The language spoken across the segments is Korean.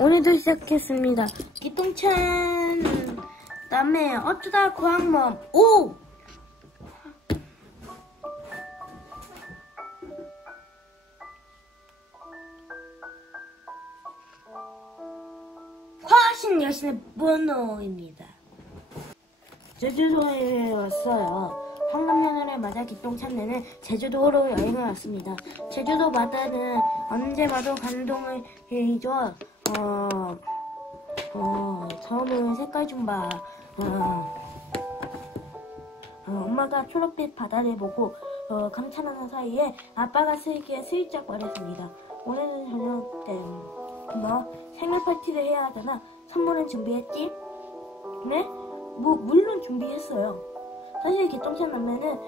오늘도 시작했습니다. 기똥찬 남매 어쩌다 고항몸 오! 화신 여신의 번호입니다. 제주도에 왔어요. 황금연어를 맞아 기똥찬내는 제주도로 여행을 왔습니다. 제주도 바다는 언제 봐도 감동을 줘. 저는 색깔 좀 봐. 엄마가 초록빛 바다를 보고 감탄하는 사이에 아빠가 슬기에 슬쩍 말했습니다. 오늘은 저녁 때 생일 파티를 해야 하잖아. 선물은 준비했지? 네? 물론 준비했어요. 사실 기똥찬 남매는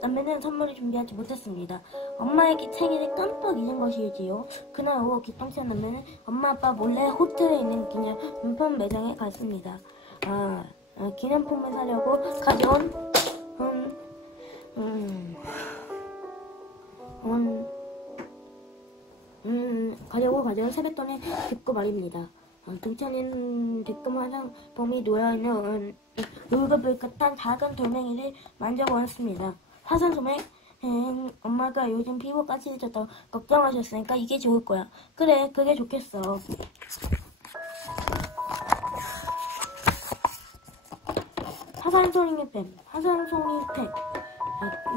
남매는 선물을 준비하지 못했습니다. 엄마의 생일을 깜빡 잊은 것이지요. 그날 오후 기똥찬 남매는 엄마 아빠 몰래 호텔에 있는 기념품 매장에 갔습니다. 기념품을 사려고 가져온 세뱃돈을 짚고 말입니다. 동찬이는 뒷금 화장품이 놓여있는 울긋불긋한 작은 돌멩이를 만져보았습니다. 화산소매 엄마가 요즘 피부 까칠해져서 걱정하셨으니까 이게 좋을 거야. 그래, 그게 좋겠어. 화산송이팩.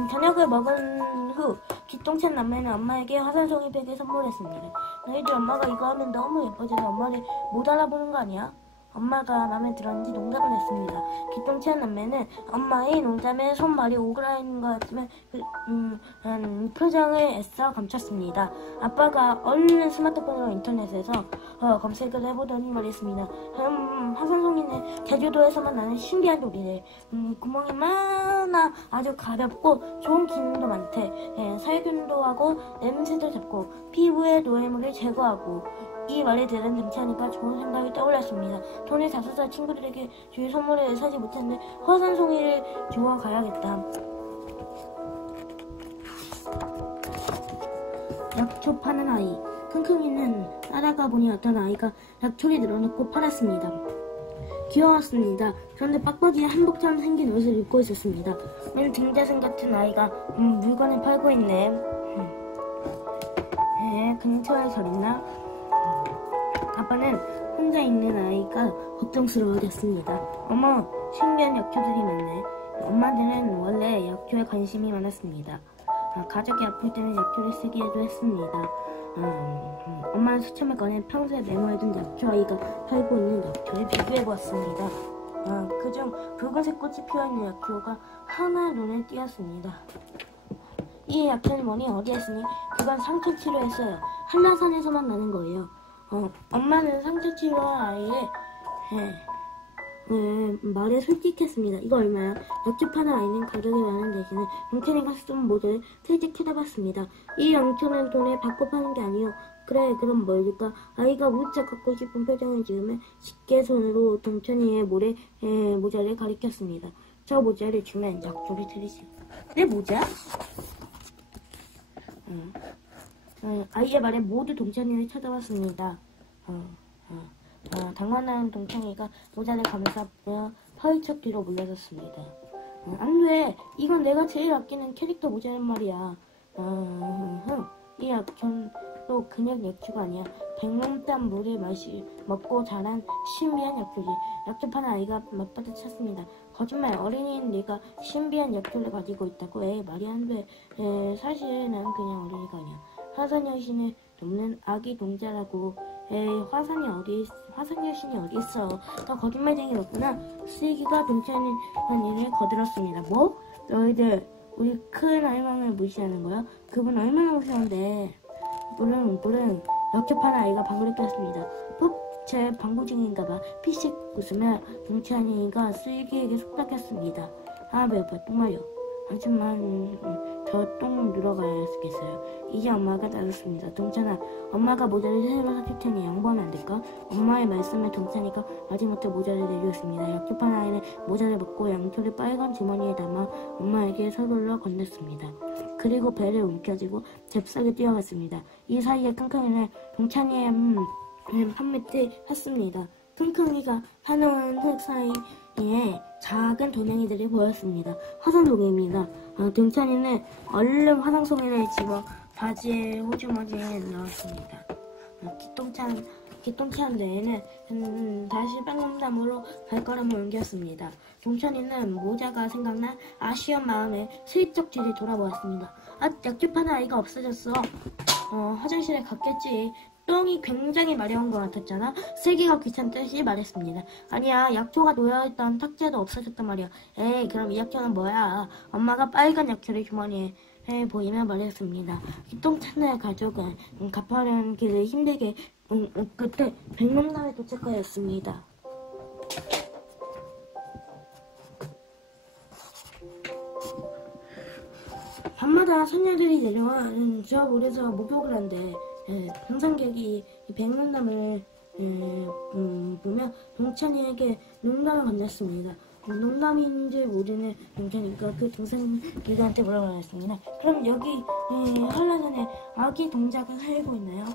저녁을 먹은 후 기똥찬 남매는 엄마에게 화산송이팩을 선물했습니다. 너희들 엄마가 이거 하면 너무 예뻐져서 엄마를 못 알아보는 거 아니야? 엄마가 마음에 들었는지 농담을 했습니다. 기똥찬 남매는 엄마의 농담에 손발이 오그라드는 것 같지만 표정을 애써 감췄습니다. 아빠가 얼른 스마트폰으로 인터넷에서 검색을 해보더니 말했습니다. 화산송이는 제주도에서만 나는 신기한 조리래. 구멍이 많아 아주 가볍고 좋은 기능도 많대. 살균도 하고 냄새도 잡고 피부에 노폐물을 제거하고. 이 말을 들은 동찬이가 좋은 생각이 떠올랐습니다. 돈을 다 써서 친구들에게 줄 선물을 사지 못했는데 화산송이를 주워 가야겠다. 약초 파는 아이. 킁킁이는 따라가 보니 어떤 아이가 약초를 늘어놓고 팔았습니다. 귀여웠습니다. 그런데 빡빡이에 한복처럼 생긴 옷을 입고 있었습니다. 등자승 같은 아이가 물건을 팔고 있네. 근처에 절 있나? 아빠는 혼자 있는 아이가 걱정스러워졌습니다. 어머, 신기한 약초들이 많네. 엄마들은 원래 약초에 관심이 많았습니다. 가족이 아플 때는 약초를 쓰기도 했습니다. 엄마는 수첩을 꺼내 평소에 메모해둔 약초 아이가 팔고 있는 약초를 비교해보았습니다. 그중 붉은색 꽃이 피어있는 약초가 하나 눈에 띄었습니다. 이 약초는 뭐니 어디에 쓰니? 그건 상처 치료했어요. 한라산에서만 나는 거예요. 엄마는 상처 치료 아이의 말에 솔직했습니다. 이거 얼마야? 약초 파는 아이는 가격이 많은 대신에 영천이가 쓴 모자를 슬쩍 쳐다봤습니다. 이 영천은 돈에 받고 파는 게 아니요. 그래, 그럼 뭘까? 아이가 무척 갖고 싶은 표정을 지으며 쉽게 손으로 동천이의 모자를 가리켰습니다. 저 모자를 주면 약초를 드리세요. 내 모자? 아이의 말에 모두 동찬이를 쳐다봤습니다. 당황한 동찬이가 모자를 감싸며 펄쩍 뒤로 물러섰습니다. 안 돼! 이건 내가 제일 아끼는 캐릭터 모자란 말이야. 이 약초도 그냥 약초가 아니야. 백놈땀 물을 먹고 자란 신비한 약초지. 약초 파는 아이가 맞받아 찼습니다. 거짓말, 어린이인 네가 신비한 약초를 가지고 있다고. 말이 안 돼. 사실 난 그냥 어린이가 아니야. 화산 여신을 돕는 아기 동자라고. 화산 여신이 어디 있어? 너 거짓말쟁이 없구나. 슬기가 동찬이를 거들었습니다. 뭐? 너희들 우리 큰 할망을 무시하는 거야? 그분 얼마나 무서운데. 뿌릉 약초 파는 아이가 방구를 꼈습니다. 제 방구 중인가봐. 피식 웃으며 동찬이가 슬기에게 속닥였습니다. 배고파 똥 말려. 하지만 더 똥 늘어가야겠어요. 이제 엄마가 나섰습니다. 동찬아, 엄마가 모자를 새로 사줄 테니 양보하면 안 될까? 엄마의 말씀에 동찬이가 마지못해 모자를 내주었습니다. 약초판 아이는 모자를 벗고 양초를 빨간 주머니에 담아 엄마에게 서둘러 건넸습니다. 그리고 배를 움켜쥐고 잽싸게 뛰어갔습니다. 이 사이에 킁킁이는 동찬이의 판밑에 탔습니다. 킁킁이가 사놓은 흙 사이에 작은 돌멩이들이 보였습니다. 화산송이입니다. 동찬이는 얼른 화산송이를 집어 바지에 호주머니에 넣었습니다. 기똥찬 뇌에는 다시 백농담으로 발걸음을 옮겼습니다. 동찬이는 모자가 생각나 아쉬운 마음에 슬쩍 뒤를 돌아보았습니다. 약초파는 아이가 없어졌어. 화장실에 갔겠지. 똥이 굉장히 마려운 것 같았잖아. 세기가 귀찮듯이 말했습니다. 아니야, 약초가 놓여있던 탁자도 없어졌단 말이야. 에이, 그럼 이 약초는 뭐야? 엄마가 빨간 약초를 주머니에 보이며 말했습니다. 기똥찬의 가족은 가파른 길을 힘들게 끝에 백놈당에 도착하였습니다. 밤마다 소녀들이 내려와 저 물에서 목욕을 한대. 등산객이 백농담을 보며 동찬이에게 농담을 건넸습니다. 농담인지 모르는 동찬이가 그 등산객한테 뭐라고 했습니다. 그럼 여기 한라산에 아기 동작을 살고 있나요?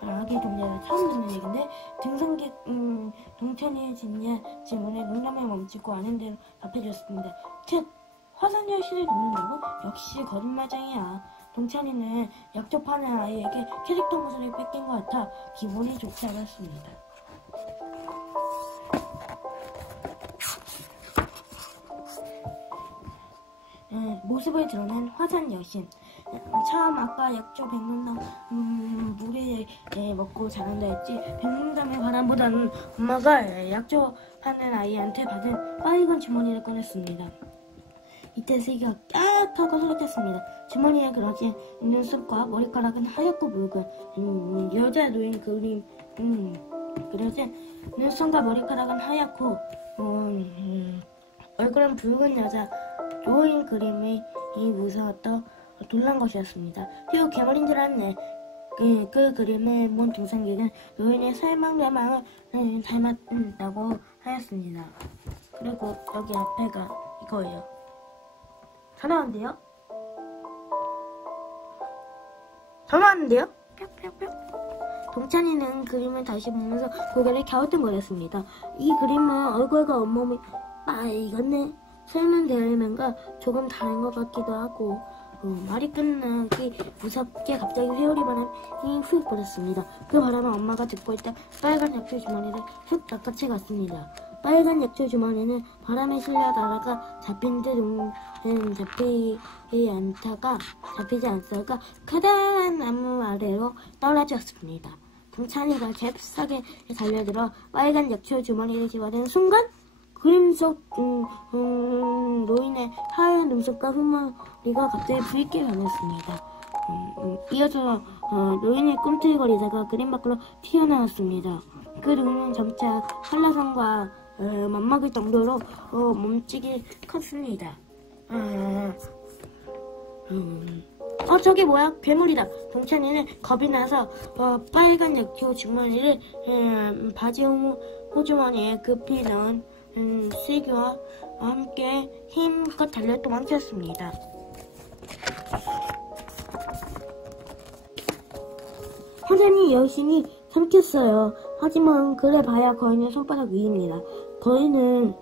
아기 동작을 처음 듣는 얘기인데 등산객 동찬이의 질문에 농담을 멈추고 아는 대로 답해줬습니다. 화산 열쇠를 놓는다고? 역시 거짓말쟁이야. 동찬이는 약초 파는 아이에게 캐릭터 모습을 뺏긴 것 같아 기분이 좋지 않았습니다. 모습을 드러낸 화산 여신. 처음 아까 약초 백문담 물에 먹고 자란다 했지. 백문담의 바람보다는 엄마가 약초 파는 아이한테 받은 빨간 주머니를 꺼냈습니다. 이때 세기가 깍하고 소리쳤습니다. 주머니에 그려진 눈썹과 머리카락은 하얗고 붉은 여자 노인 그림 그려진 눈썹과 머리카락은 하얗고 얼굴은 붉은 여자 노인 그림이 무서웠던 놀란 것이었습니다. 그리고 괴물인 줄 알았네. 그 그림을 본 등산객은 노인의 살망대망을 닮았다고 하였습니다. 그리고 여기 앞에가 이거예요. 전화 왔는데요? 동찬이는 그림을 다시 보면서 고개를 갸우뚱거렸습니다. 이 그림은 얼굴과 온몸이 빨갛네. 설명 대알면과 조금 다른 것 같기도 하고 말이 끝나기 무섭게 갑자기 회오리 바람이 훅 불었습니다. 그 바람은 엄마가 듣고 있던 빨간 약초 주머니를 훅 낚아채 갔습니다. 빨간 약초 주머니는 바람에 실려 날아가 잡힌 듯 잡히지 않다가 커다란 나무 아래로 떨어졌습니다. 동찬이가 잽싸게 달려들어 빨간 약초 주머니를 집어든 순간 그림 속 노인의 하얀 눈썹과 흰머리가 갑자기 붉게 변했습니다. 이어서 노인이 꿈틀거리다가 그림 밖으로 튀어나왔습니다. 그 노인은 점차 한라산과 맞먹을 정도로 몸집이 컸습니다. 저기 뭐야? 괴물이다. 동찬이는 겁이 나서 빨간 약초 주머니를 바지 호주머니에 급히 넣은 슬기와 함께 힘껏 달려 도망쳤습니다. 화산이 여신이 삼켰어요. 하지만 그래봐야 거인의 손바닥 위입니다. 거인은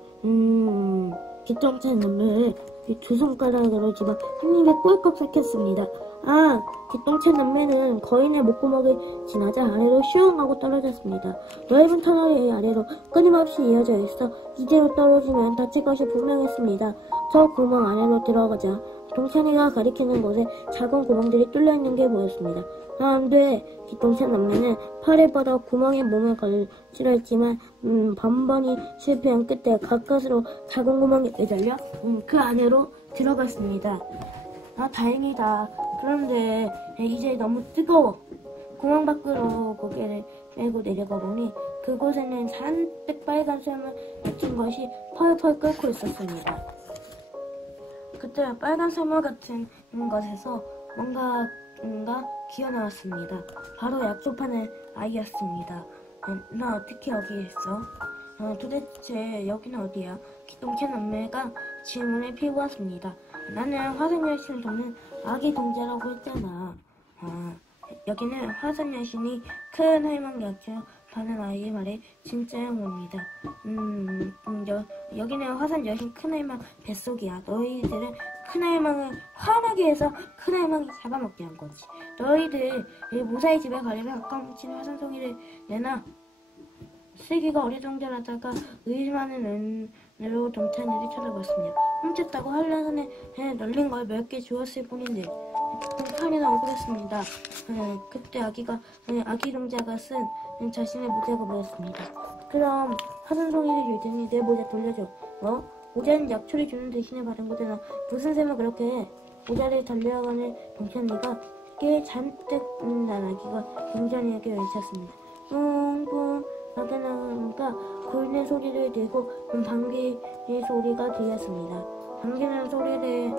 기똥찬 남매를 두 손가락으로 집어 한 입에 꿀꺽 삼켰습니다. 기똥찬 남매는 거인의 목구멍을 지나자 아래로 슝 하고 떨어졌습니다. 넓은 터널이 아래로 끊임없이 이어져 있어 이대로 떨어지면 다칠 것이 분명했습니다. 저 구멍 안으로 들어가자 동찬이가 가리키는 곳에 작은 구멍들이 뚫려있는 게 보였습니다. 안 돼! 기똥찬 남매는 팔을 뻗어 구멍에 몸을 걸치려했지만 번번이 실패한 끝에 가까스로 작은 구멍에 매달려 그 안으로 들어갔습니다. 다행이다. 그런데 이제 너무 뜨거워. 구멍 밖으로 고개를 빼고 내려가 보니 그곳에는 잔뜩 빨간 샘을 묻힌 것이 펄펄 끓고 있었습니다. 그때 빨간 샘물 같은 것에서 뭔가 기어나왔습니다. 바로 약초파는 아이였습니다. 나 어떻게 여기 있어? 도대체 여기는 어디야? 기똥찬 남매가 질문을 피우었습니다. 나는 화산 여신을 돕는 아기 동자라고 했잖아. 여기는 화산 여신이 큰 할망 약초파는 아이의 말에 진짜 영혼입니다. 여기는 화산 여신 큰 할망 뱃속이야. 너희들은 큰 할망을 화나게 해서 큰 할망이 잡아먹게 한 거지. 너희들 무사히 집에 가려면 가까운 친 화산송이를 내놔. 슬기가 어리둥절하다가 의심하는 눈으로 동찬이를 쳐다봤습니다. 훔쳤다고 한라산에 널린 걸 몇 개 주었을 뿐인데 동찬이는 억울했습니다. 그때 아기 동자가 쓴 자신의 모자가 보였습니다. 그럼 화산송이를 줄 테니 내 모자 돌려줘. 모자는 약초를 주는 대신에 받은 거잖아. 무슨 셈을 그렇게 해? 모자를 달려가는 동찬이가 꽤 잔뜩 난 아기가 동찬이에게 외쳤습니다. 뿡뿡 아기가 굴는 소리를 내고 방귀의 소리가 들렸습니다. 방귀는 소리를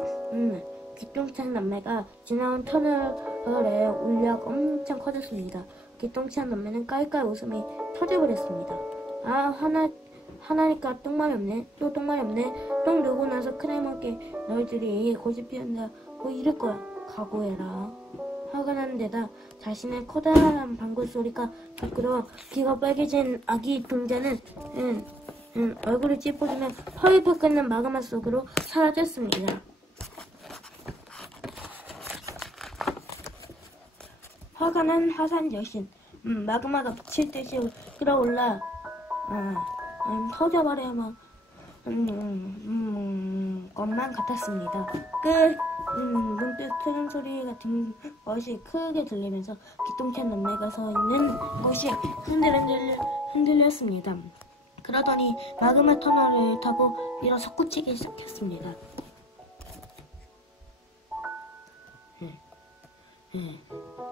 기똥찬 남매가 지나온 터널에 울려 엄청 커졌습니다. 기똥찬 남매는 깔깔 웃음이 터져버렸습니다. 하나니까 똥말이 없네. 또 똥말이 없네. 똥 누고 나서 큰할머니께 너희들이 고집 피운다고 이럴 거야. 각오해라. 화가 나는 데다 자신의 커다란 방구 소리가 부끄러워 귀가 빨개진 아기 동자는 얼굴을 찌푸리며 펄펄 끓는 마그마 속으로 사라졌습니다. 화가 난 화산 여신. 마그마가 미칠 듯이 끓어올라 터져버려야만 것만 같았습니다. 눈빛 트는 소리 같은 것이 크게 들리면서 기똥찬 남매가 서 있는 곳이 흔들렸습니다. 그러더니 마그마 터널을 타고 밀어 솟구치기 시작했습니다.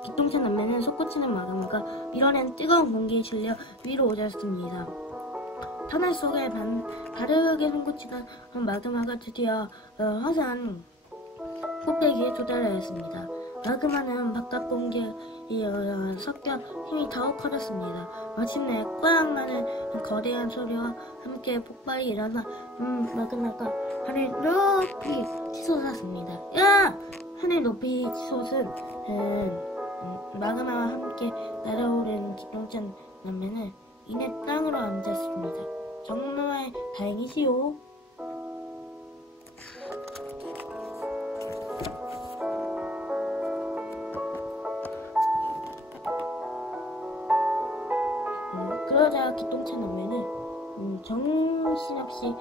기똥찬 남매는 솟구치는 마그마가 밀어낸 뜨거운 공기에 실려 위로 오졌습니다. 터널 속에 바르게 솟구치던 마그마가 드디어 화산 꼭대기에 도달하였습니다. 마그마는 바깥 공기에 섞여 힘이 더욱 커졌습니다. 마침내 꽝 나는 거대한 소리와 함께 폭발이 일어나 마그마가 하늘 높이 치솟았습니다. 야! 하늘 높이 치솟은 마그마와 함께 날아오르는 기똥찬 남매는 이내 땅으로 앉았습니다. 정말 다행이지요. 그러자 기똥찬 남매는 정신없이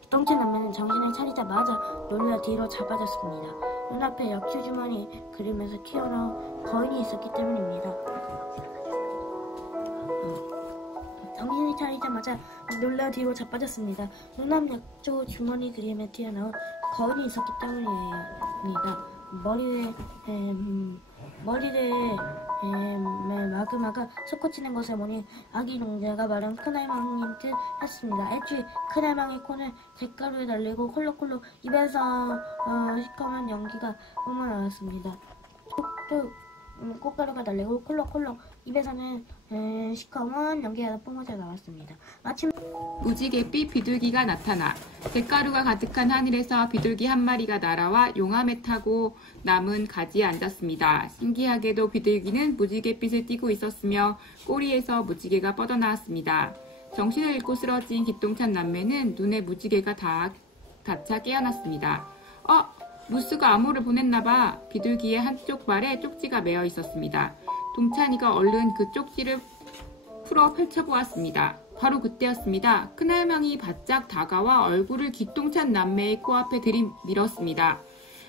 기똥찬 남매는 정신을 차리자마자 놀라 뒤로 자빠졌습니다. 눈앞에 약초 주머니 그리면서 튀어나온 거인이 있었기 때문입니다. 정신을 차리자마자 놀라 뒤로 자빠졌습니다. 눈앞 약초 주머니 그림에 튀어나온 거인이 있었기 때문입니다. 머리를 마그마가 솟구치는 것을 보니 아기 동자가 마른 큰할망인 듯 했습니다. 애초에 큰할망의 코는 잿가루에 달리고 콜록콜록 입에서 시커먼 연기가 뿜어나왔습니다. 툭툭 꽃가루가 달리고 콜록콜록 입에서는 시커먼 연기가 뿜어져 나왔습니다. 마침 무지갯빛 비둘기가 나타나 잿가루가 가득한 하늘에서 비둘기 한 마리가 날아와 용암에 타고 남은 가지에 앉았습니다. 신기하게도 비둘기는 무지갯빛을 띠고 있었으며 꼬리에서 무지개가 뻗어나왔습니다. 정신을 잃고 쓰러진 기똥찬 남매는 눈에 무지개가 닿자 깨어났습니다. 무스가 암호를 보냈나봐. 비둘기의 한쪽 발에 쪽지가 매어 있었습니다. 동찬이가 얼른 그 쪽지를 풀어 펼쳐보았습니다. 바로 그때였습니다. 큰할망이 바짝 다가와 얼굴을 기똥찬 남매의 코앞에 들이밀었습니다.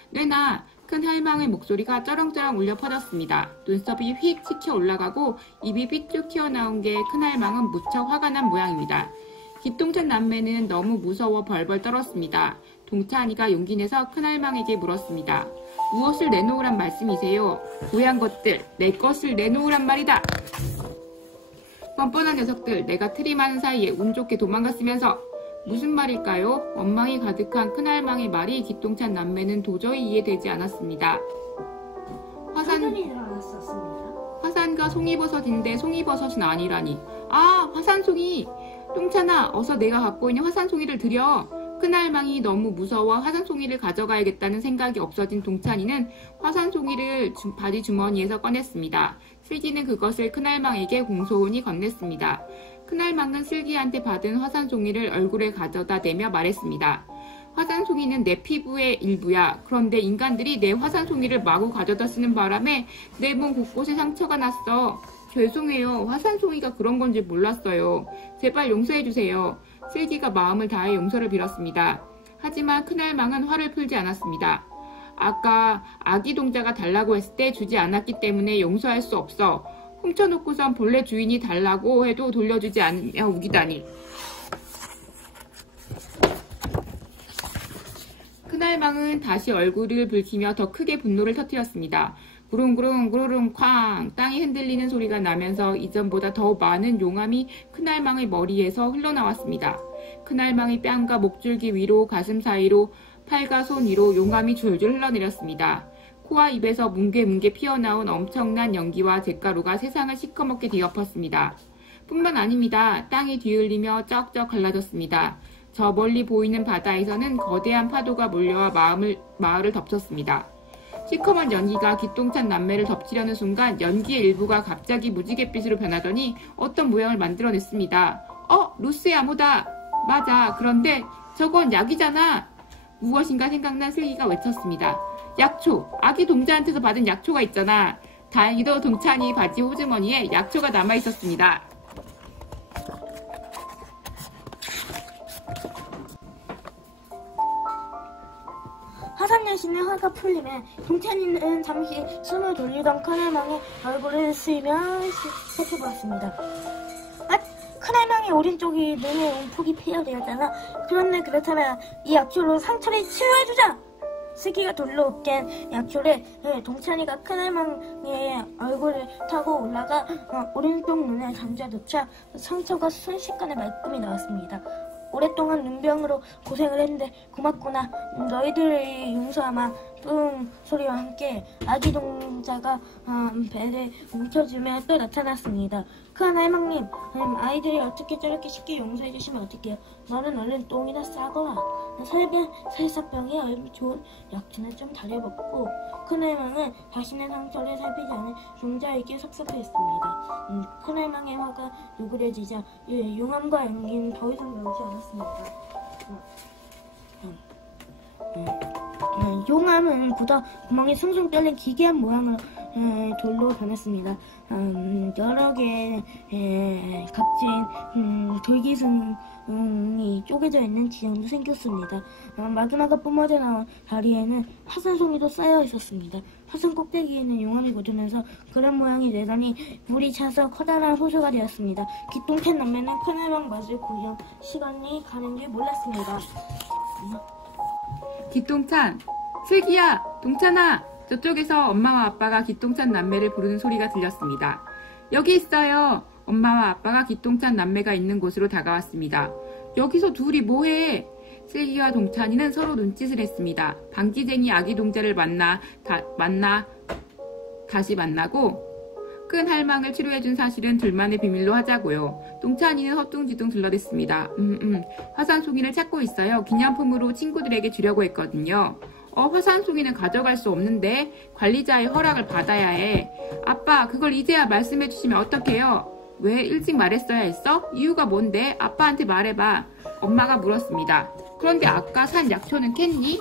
뇌나 큰할망의 목소리가 쩌렁쩌렁 울려 퍼졌습니다. 눈썹이 휙 치켜 올라가고 입이 삐쭉 튀어나온 게 큰할망은 무척 화가 난 모양입니다. 기똥찬 남매는 너무 무서워 벌벌 떨었습니다. 동찬이가 용기 내서 큰할망에게 물었습니다. 무엇을 내놓으란 말씀이세요? 고얀 것들, 내 것을 내놓으란 말이다. 뻔뻔한 녀석들, 내가 트림하는 사이에 운 좋게 도망갔으면서 무슨 말일까요? 원망이 가득한 큰할망의 말이 기똥찬 남매는 도저히 이해되지 않았습니다. 화산이 일어났었습니다. 화산과 송이버섯인데 송이버섯은 아니라니. 아, 화산송이! 똥찬아, 어서 내가 갖고 있는 화산송이를 드려. 큰할망이 너무 무서워 화산송이를 가져가야겠다는 생각이 없어진 동찬이는 화산송이를 바지 주머니에서 꺼냈습니다. 슬기는 그것을 큰할망에게 공소원히 건넸습니다. 큰할망은 슬기한테 받은 화산송이를 얼굴에 가져다 대며 말했습니다. 화산송이는 내 피부의 일부야. 그런데 인간들이 내 화산송이를 마구 가져다 쓰는 바람에 내 몸 곳곳에 상처가 났어. 죄송해요. 화산송이가 그런 건지 몰랐어요. 제발 용서해주세요. 슬기가 마음을 다해 용서를 빌었습니다. 하지만 큰할망은 화를 풀지 않았습니다. 아까 아기 동자가 달라고 했을 때 주지 않았기 때문에 용서할 수 없어. 훔쳐놓고선 본래 주인이 달라고 해도 돌려주지 않으며 우기다니. 큰할망은 다시 얼굴을 붉히며 더 크게 분노를 터뜨렸습니다. 구릉구릉 구르릉 쾅 땅이 흔들리는 소리가 나면서 이전보다 더 많은 용암이 큰할망의 머리에서 흘러나왔습니다. 큰할망의 뺨과 목줄기 위로 가슴 사이로 팔과 손 위로 용암이 줄줄 흘러내렸습니다. 코와 입에서 뭉게뭉게 피어나온 엄청난 연기와 잿가루가 세상을 시커멓게 뒤엎었습니다. 뿐만 아닙니다. 땅이 뒤흘리며 쩍쩍 갈라졌습니다. 저 멀리 보이는 바다에서는 거대한 파도가 몰려와 마을을 덮쳤습니다. 시커먼 연기가 기똥찬 남매를 덮치려는 순간 연기의 일부가 갑자기 무지갯빛으로 변하더니 어떤 모양을 만들어냈습니다. 루스의 암호다. 맞아. 그런데 저건 약이잖아. 무엇인가 생각난 슬기가 외쳤습니다. 약초. 아기 동자한테서 받은 약초가 있잖아. 다행히도 동찬이 바지 호주머니에 약초가 남아있었습니다. 화산 여신의 화가 풀리면 동찬이는 잠시 숨을 돌리던 큰할망의 얼굴을 스며 살펴보았습니다. 큰할망의 오른쪽이 눈에 움푹이 피어되었잖아. 그런데 그렇다면 이 약초로 상처를 치료해주자. 슬기가 돌로 깬 약초를 동찬이가 큰할망의 얼굴을 타고 올라가 오른쪽 눈에 던져놓자 상처가 순식간에 말끔히 나왔습니다. 오랫동안 눈병으로 고생을 했는데 고맙구나. 너희들의 용서하마. 뿡 소리와 함께 아기 동자가 배를 움켜쥐며 또 나타났습니다. 큰할망님, 아이들이 어떻게 저렇게 쉽게 용서해주시면 어떡해요. 너는 얼른 똥이나 싸거라. 살사병에 얼마 좋은 약초나 좀 다려먹고. 큰할망은 자신의 상처를 살피지 않은 종자에게 섭섭했습니다. 큰할망의 화가 누그러지자 용암과 연기는 더 이상 나오지 않았습니다. 용암은 굳어 구멍이 숭숭 뚫린 기괴한 모양으로 돌로 변했습니다. 여러 개의 값진 돌기둥이 쪼개져 있는 지형도 생겼습니다. 마그마가 뿜어져 나온 다리에는 화산송이도 쌓여 있었습니다. 화산 꼭대기에는 용암이 묻으면서 그런 모양이 되더니 물이 차서 커다란 호수가 되었습니다. 기똥찬 남매는 큰할망 맛을 구경 시간이 가는 줄 몰랐습니다. 기똥찬! 슬기야! 동찬아! 저쪽에서 엄마와 아빠가 기똥찬 남매를 부르는 소리가 들렸습니다. 여기 있어요! 엄마와 아빠가 기똥찬 남매가 있는 곳으로 다가왔습니다. 여기서 둘이 뭐해? 슬기와 동찬이는 서로 눈짓을 했습니다. 방귀쟁이 아기 동자를 다시 만나고 큰할망을 치료해준 사실은 둘만의 비밀로 하자고요. 동찬이는 허둥지둥 둘러댔습니다. 화산송이를 찾고 있어요. 기념품으로 친구들에게 주려고 했거든요. 화산송이는 가져갈 수 없는데 관리자의 허락을 받아야 해. 아빠, 그걸 이제야 말씀해 주시면 어떡해요? 왜 일찍 말했어야 했어? 이유가 뭔데? 아빠한테 말해봐. 엄마가 물었습니다. 그런데 아까 산 약초는 캤니?